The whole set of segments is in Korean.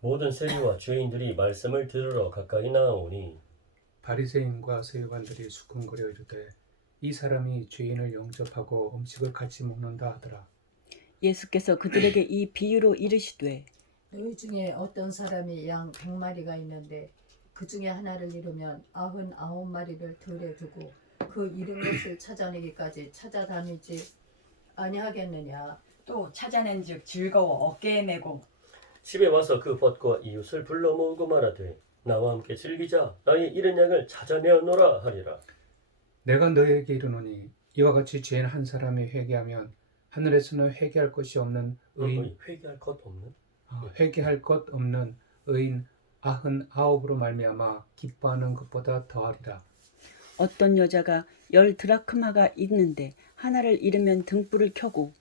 모든 세리와 죄인들이 말씀을 들으러 가까이 나아오니 바리새인과 서기관들이 수군거려 이르되 이 사람이 죄인을 영접하고 음식을 같이 먹는다 하더라. 예수께서 그들에게 이 비유로 이르시되 너희 중에 어떤 사람이 양 100마리가 있는데 그 중에 하나를 잃으면 99마리를 들에 두고 그 잃은 것을 찾아내기까지 찾아다니지 아니하겠느냐. 또 찾아낸즉 즐거워 어깨에 메고 집에 와서 그 벗과 이웃을 불러 모으고 말하되 나와 함께 즐기자 나의 잃은 양을 찾아내었노라 하리라. 내가 너희에게 이르노니 이와 같이 죄인 한 사람이 회개하면 하늘에서는 회개할 것이 없는 의인 회개할 것 없는? 회개할 것 없는 의인 99으로 말미암아 기뻐하는 것보다 더하리라. 어떤 여자가 10 드라크마가 있는데 하나를 잃으면 등불을 켜고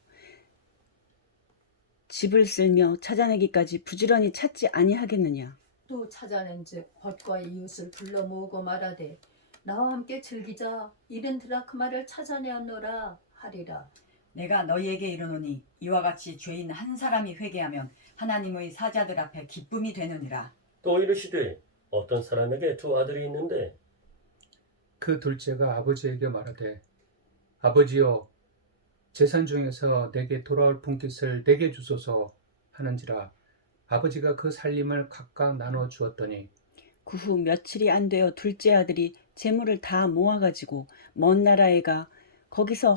집을 쓸며 찾아내기까지 부지런히 찾지 아니하겠느냐. 또 찾아낸즉 벗과 이웃을 불러 모으고 말하되 나와 함께 즐기자 잃은 드라크마를 찾아내었노라 하리라. 내가 너희에게 이르노니 이와 같이 죄인 한 사람이 회개하면 하나님의 사자들 앞에 기쁨이 되느니라. 또 이르시되 어떤 사람에게 2 아들이 있는데 그 둘째가 아버지에게 말하되 아버지여 재산 중에서 내게 돌아올 분깃을 내게 주소서 하는지라. 아버지가 그 살림을 각각 나눠 주었더니 그 후 며칠이 안 되어 둘째 아들이 재물을 다 모아가지고 먼 나라에 가 거기서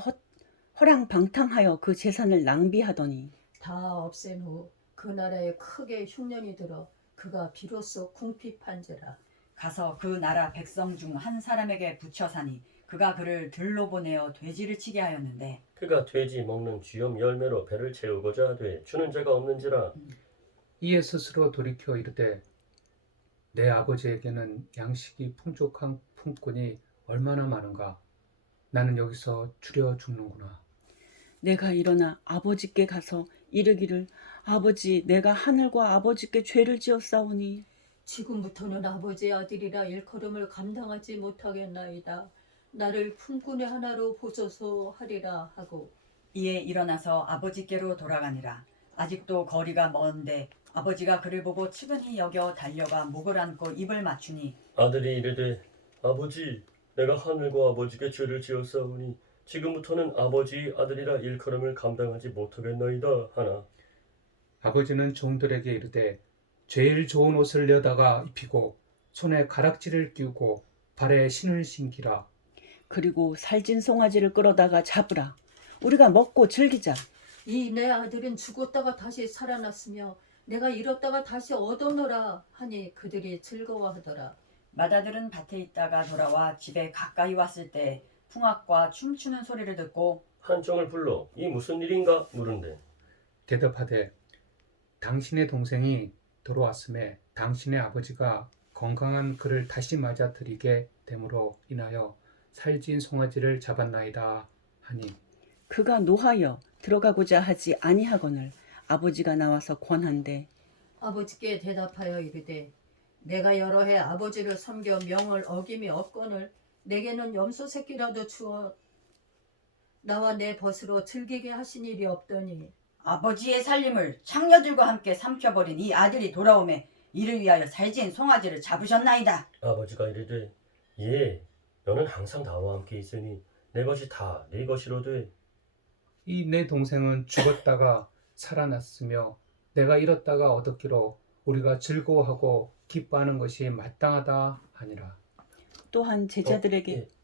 허랑방탕하여 그 재산을 낭비하더니 다 없앤 후 그 나라에 크게 흉년이 들어 그가 비로소 궁핍한지라. 가서 그 나라 백성 중 한 사람에게 붙여 사니 그가 그를 들로 보내어 돼지를 치게 하였는데 그가 돼지 먹는 쥐염 열매로 배를 채우고자 하되 주는 자가 없는지라. 이에 스스로 돌이켜 이르되 내 아버지에게는 양식이 풍족한 품꾼이 얼마나 많은가. 나는 여기서 주려 죽는구나. 내가 일어나 아버지께 가서 이르기를 아버지 내가 하늘과 아버지께 죄를 지었사오니 지금부터는 아버지의 아들이라 일컬음을 감당하지 못하겠나이다. 나를 품꾼의 하나로 보소서 하리라 하고 이에 일어나서 아버지께로 돌아가니라. 아직도 거리가 먼데 아버지가 그를 보고 측은히 여겨 달려가 목을 안고 입을 맞추니 아들이 이르되 아버지 내가 하늘과 아버지께 죄를 지었사오니 지금부터는 아버지의 아들이라 일컬음을 감당하지 못하겠나이다 하나. 아버지는 종들에게 이르되 제일 좋은 옷을 내다가 입히고 손에 가락지를 끼우고 발에 신을 신기라. 그리고 살찐 송아지를 끌어다가 잡으라. 우리가 먹고 즐기자. 이 내 아들은 죽었다가 다시 살아났으며 내가 잃었다가 다시 얻었노라 하니 그들이 즐거워하더라. 맏아들은 밭에 있다가 돌아와 집에 가까이 왔을 때 풍악과 춤추는 소리를 듣고 한정을 불러 이 무슨 일인가 물은데 대답하되 당신의 동생이 돌아왔음에 당신의 아버지가 건강한 그를 다시 맞아들이게 됨으로 인하여 살찐 송아지를 잡았나이다 하니 그가 노하여 들어가고자 하지 아니하거늘 아버지가 나와서 권한대 아버지께 대답하여 이르되 내가 여러 해 아버지를 섬겨 명을 어김이 없거늘 내게는 염소 새끼라도 주어 나와 내 벗으로 즐기게 하신 일이 없더니 아버지의 살림을 창녀들과 함께 삼켜버린 이 아들이 돌아오매 이를 위하여 살찐 송아지를 잡으셨나이다. 아버지가 이르되 예 너는 항상 나와 함께 있으니 내 것이 다 네 것이로되 이 내 동생은 죽었다가 살아났으며 내가 잃었다가 얻었기로 우리가 즐거워하고 기뻐하는 것이 마땅하다 하니라. 또한 제자들에게